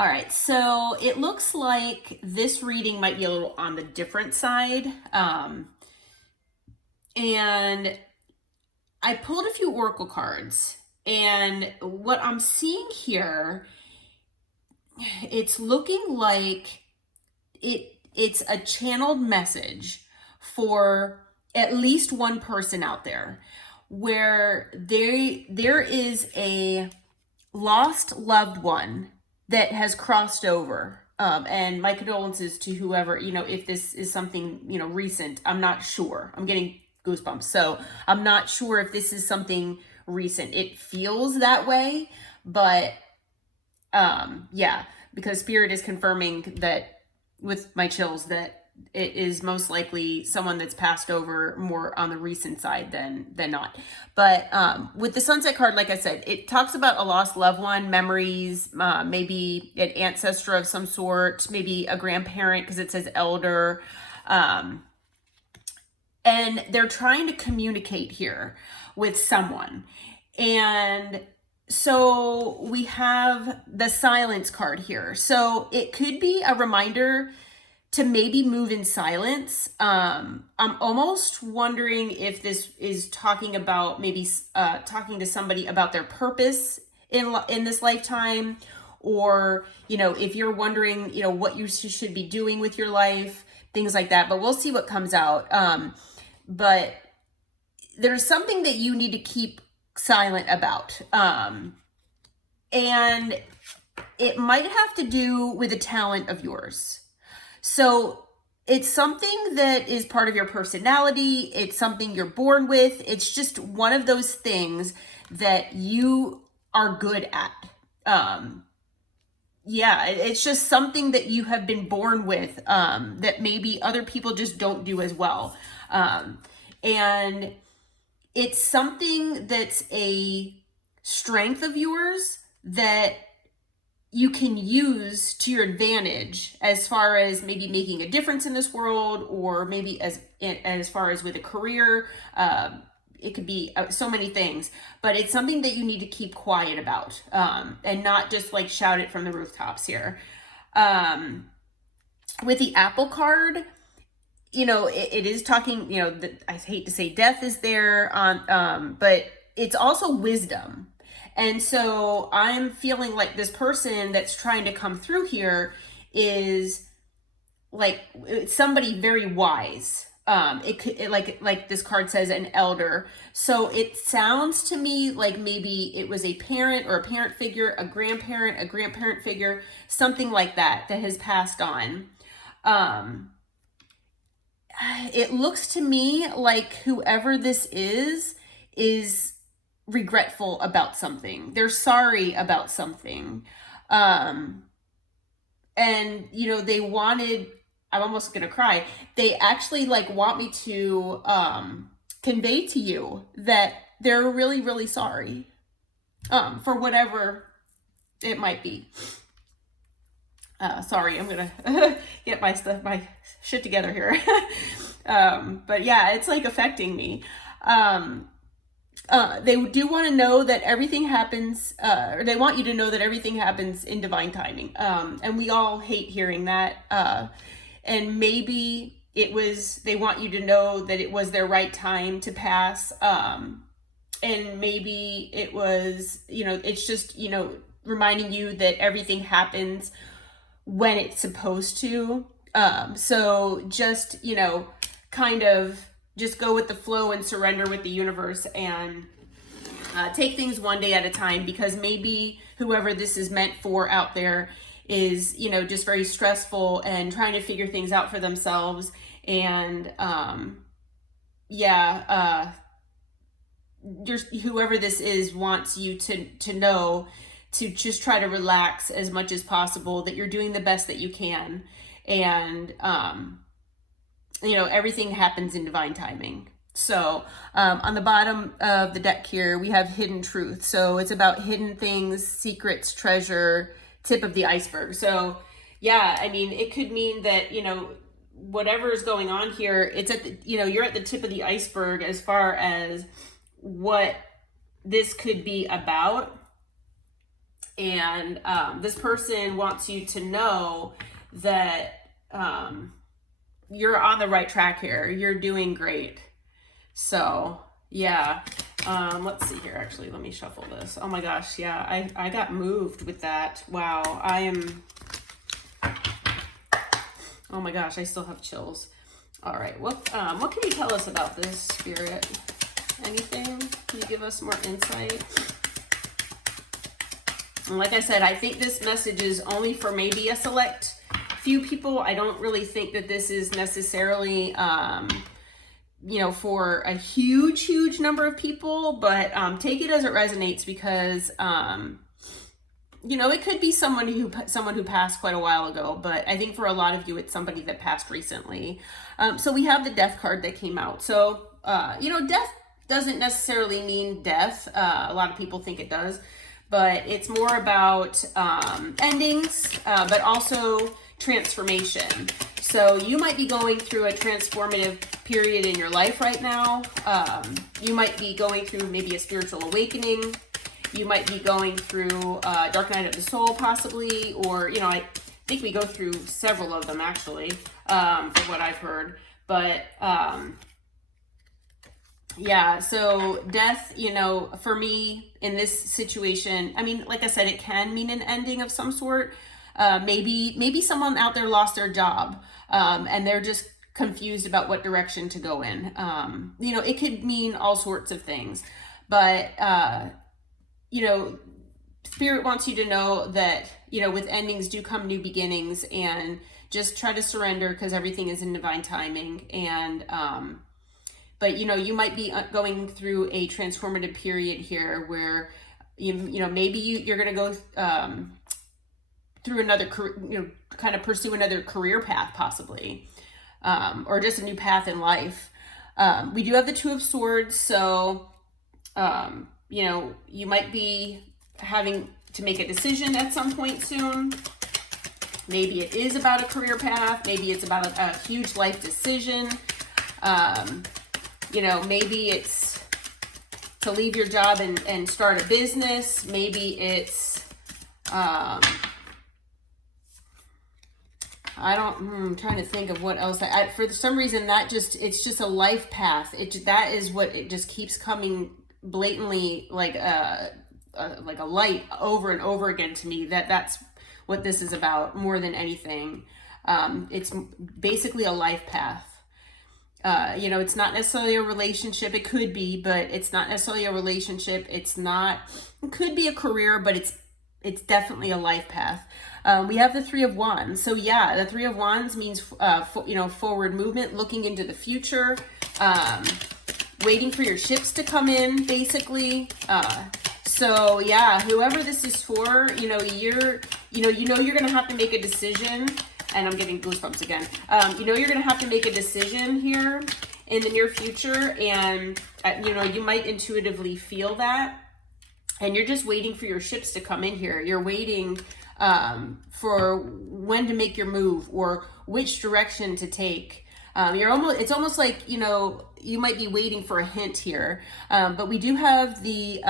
All right, so it looks like this reading might be a little on the different side. And I pulled a few oracle cards, and what I'm seeing here, it's looking like it's a channeled message for at least one person out there where there is a lost loved one that has crossed over. And my condolences to whoever, if this is something, recent. I'm not sure. I'm getting goosebumps. So I'm not sure if this is something recent. It feels that way, but yeah, because Spirit is confirming that with my chills that it is most likely someone that's passed over more on the recent side than not. But with the Sunset card, like I said, it talks about a lost loved one, memories, maybe an ancestor of some sort, maybe a grandparent because it says elder. And they're trying to communicate here with someone. And so we have the silence card here. So it could be a reminder to maybe move in silence. I'm almost wondering if this is talking about maybe talking to somebody about their purpose in this lifetime, or if you're wondering what you should be doing with your life, things like that. But we'll see what comes out. But there's something that you need to keep silent about, and it might have to do with a talent of yours. So it's something that is part of your personality. It's something you're born with. It's just one of those things that you are good at. Yeah, it's just something that you have been born with, that maybe other people just don't do as well. And it's something that's a strength of yours that you can use to your advantage as far as maybe making a difference in this world, or maybe as far as with a career. It could be so many things, but it's something that you need to keep quiet about, and not just like shout it from the rooftops here. With the Apple card, it is talking, I hate to say death is there on, but it's also wisdom. And so I'm feeling like this person that's trying to come through here is like somebody very wise. Like this card says, an elder. So it sounds to me like maybe it was a parent or a parent figure, a grandparent figure, something like that has passed on. It looks to me like whoever this is regretful about something. They're sorry about something. And they wanted, I'm almost gonna cry. They actually want me to convey to you that they're really, really sorry for whatever it might be. Sorry, I'm gonna get my shit together here. But yeah, it's affecting me. They do want to know that everything happens, or they want you to know that everything happens in divine timing. And we all hate hearing that. And maybe they want you to know that it was their right time to pass. And maybe it was, it's just, reminding you that everything happens when it's supposed to. So just, kind of just go with the flow and surrender with the universe, and take things one day at a time, because maybe whoever this is meant for out there is, just very stressful and trying to figure things out for themselves. And just whoever this is wants you to know to just try to relax as much as possible, that you're doing the best that you can. And everything happens in divine timing. So on the bottom of the deck here, we have hidden truth. So it's about hidden things, secrets, treasure, tip of the iceberg. So yeah, I mean, it could mean that, whatever is going on here, it's at the, you're at the tip of the iceberg as far as what this could be about. And this person wants you to know that you're on the right track here. You're doing great. So yeah, let's see here. Actually, let me shuffle this. Oh my gosh, yeah, I got moved with that. Wow, oh my gosh, I still have chills. All right, what can you tell us about this, Spirit? Anything? Can you give us more insight? And like I said, I think this message is only for maybe a select few people. I don't really think that this is necessarily, you know, for a huge number of people, but take it as it resonates, because, you know, it could be someone who passed quite a while ago, but I think for a lot of you, it's somebody that passed recently. So we have the Death card that came out. So, you know, death doesn't necessarily mean death. A lot of people think it does, but it's more about endings, but also transformation. So you might be going through a transformative period in your life right now. You might be going through maybe a spiritual awakening. You might be going through dark night of the soul, possibly, or, you know, I think we go through several of them, actually, from what I've heard. But yeah, so death, you know, for me in this situation, I mean, like I said, it can mean an ending of some sort. Maybe someone out there lost their job, and they're just confused about what direction to go in. You know, it could mean all sorts of things, but, you know, Spirit wants you to know that, you know, with endings do come new beginnings, and just try to surrender, because everything is in divine timing. And, but, you know, you might be going through a transformative period here where, you know, maybe you're going to go, through another, you know, kind of pursue another career path, possibly, or just a new path in life. We do have the Two of Swords, so, you know, you might be having to make a decision at some point soon. Maybe it is about a career path. Maybe it's about a huge life decision. You know, maybe it's to leave your job and start a business. Maybe it's, I'm trying to think of what else. For some reason, it's just a life path. That is what it just keeps coming blatantly, like a light over and over again to me. That's what this is about more than anything. It's basically a life path. You know, it's not necessarily a relationship. It could be, but it's not necessarily a relationship. It could be a career, but it's definitely a life path. We have the Three of Wands. So yeah, the Three of Wands means, you know, forward movement, looking into the future, waiting for your ships to come in, basically. So yeah, whoever this is for, you know, you're going to have to make a decision. And I'm getting goosebumps again. You know, you're going to have to make a decision here in the near future. And, you know, you might intuitively feel that. And you're just waiting for your ships to come in here. You're waiting for when to make your move or which direction to take. It's almost like, you know, you might be waiting for a hint here. But we do have the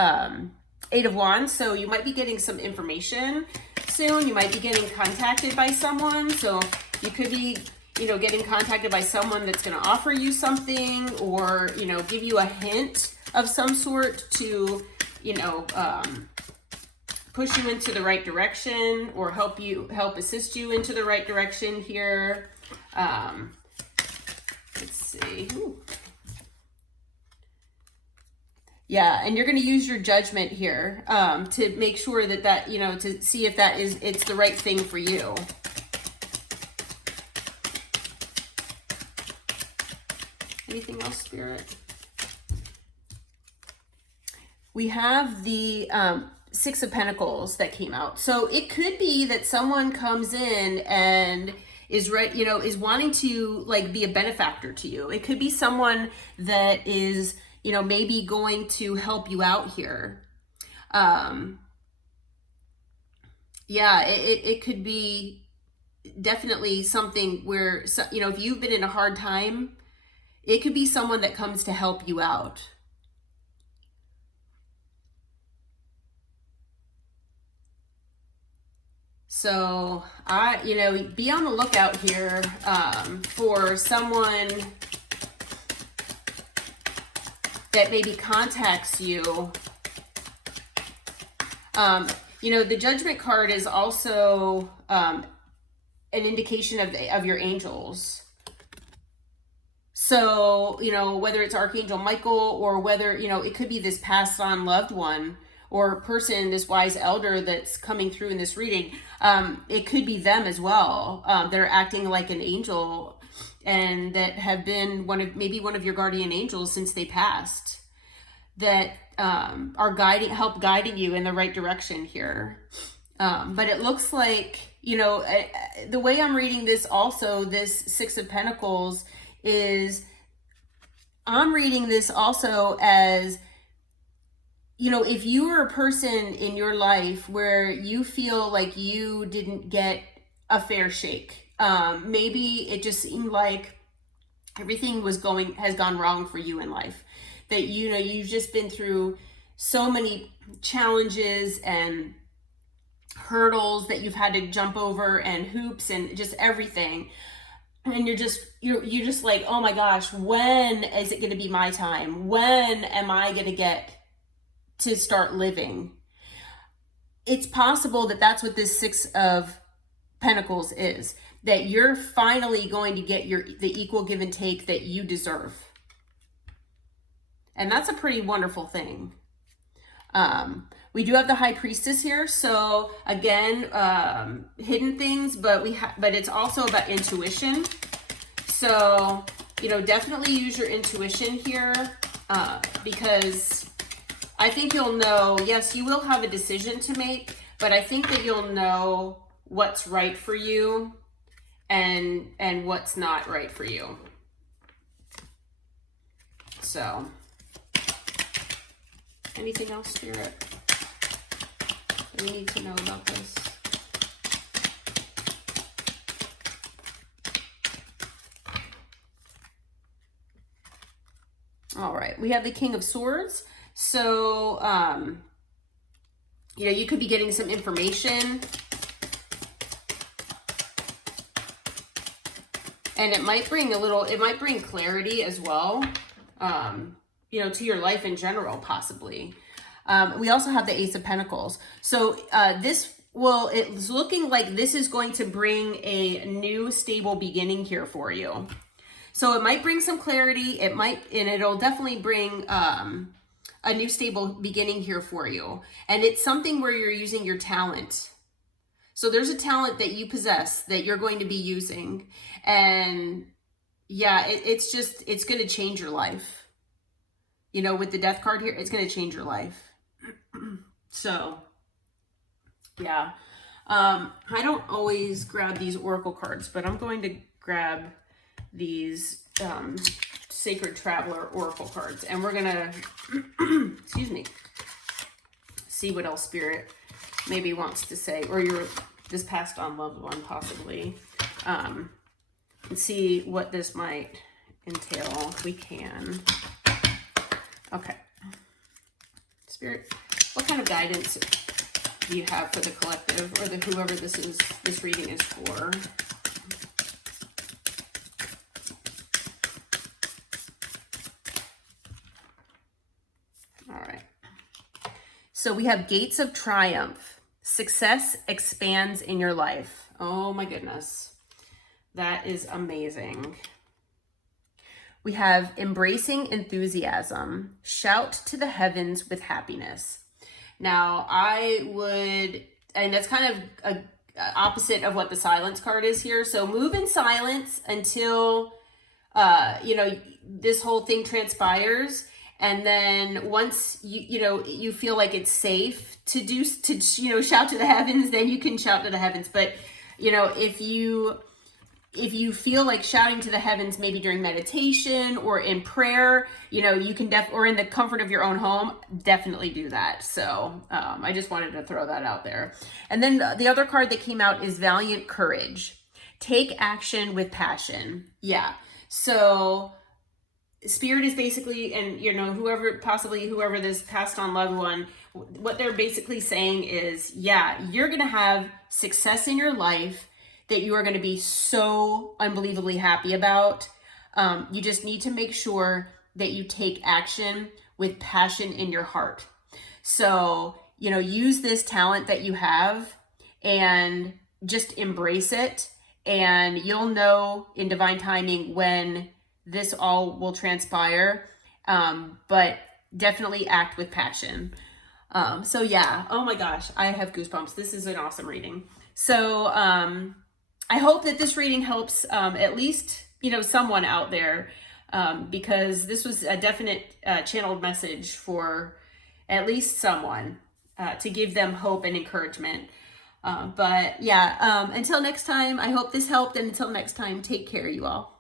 Eight of Wands. So you might be getting some information soon. You might be getting contacted by someone. So you could be, you know, getting contacted by someone that's going to offer you something, or, you know, give you a hint of some sort to, you know, push you into the right direction, or help assist you into the right direction here. Let's see. Ooh. Yeah, and you're going to use your judgment here to make sure that, you know, to see if it's the right thing for you. Anything else, Spirit? We have the Six of Pentacles that came out. So it could be that someone comes in and is wanting to, like, be a benefactor to you. It could be someone that is, you know, maybe going to help you out here. Yeah, it could be definitely something where, you know, if you've been in a hard time, it could be someone that comes to help you out. So be on the lookout here for someone that maybe contacts you. The Judgment card is also an indication of your angels. So, whether it's Archangel Michael or whether, it could be this passed on loved one or person, this wise elder that's coming through in this reading. It could be them as well. That are acting like an angel and that have been one of your guardian angels since they passed, that are guiding you in the right direction here. But it looks like, the way I'm reading this also, this Six of Pentacles, is I'm reading this also as, if you are a person in your life where you feel like you didn't get a fair shake, maybe it just seemed like everything has gone wrong for you in life, that you've just been through so many challenges and hurdles that you've had to jump over, and hoops and just everything, and you're just like, oh my gosh, when is it going to be my time? When am I going to get to start living? It's possible that that's what this Six of Pentacles is, that you're finally going to get the equal give and take that you deserve. And that's a pretty wonderful thing. We do have the High Priestess here. So again, hidden things, but it's also about intuition. So, definitely use your intuition here, because I think you'll know, yes, you will have a decision to make, but I think that you'll know what's right for you and what's not right for you. So, anything else, Spirit, that we need to know about this? All right, we have the King of Swords. So, you could be getting some information, and it might bring clarity as well, to your life in general, possibly. We also have the Ace of Pentacles. So, it's looking like this is going to bring a new stable beginning here for you. So it might bring some clarity. It'll definitely bring a new stable beginning here for you. And it's something where you're using your talent. So there's a talent that you possess that you're going to be using. And yeah, it's going to change your life. With the Death card here, it's going to change your life. So, yeah. I don't always grab these oracle cards, but I'm going to grab these Sacred Traveler oracle cards, and we're gonna excuse me, see what else Spirit maybe wants to say, or this passed on loved one possibly, and see what this might entail if we can. Okay, Spirit, what kind of guidance do you have for the collective, or whoever this reading is for? So we have Gates of Triumph. Success expands in your life. Oh my goodness. That is amazing. We have Embracing Enthusiasm. Shout to the heavens with happiness. Now, and that's kind of a opposite of what the Silence card is here. So move in silence until, this whole thing transpires. And then once you feel like it's safe to shout to the heavens, then you can shout to the heavens. But, if you feel like shouting to the heavens, maybe during meditation or in prayer, you can or in the comfort of your own home, definitely do that. So, I just wanted to throw that out there. And then the other card that came out is Valiant Courage. Take action with passion. Yeah. So, Spirit is basically, and you know, whoever this passed on loved one, what they're basically saying is, yeah, you're going to have success in your life that you are going to be so unbelievably happy about. You just need to make sure that you take action with passion in your heart. So, you know, use this talent that you have and just embrace it. And you'll know in divine timing when this all will transpire. But definitely act with passion. So yeah, oh my gosh, I have goosebumps. This is an awesome reading. So I hope that this reading helps at least, you know, someone out there, because this was a definite channeled message for at least someone, to give them hope and encouragement. But yeah, until next time, I hope this helped. And until next time, take care, you all.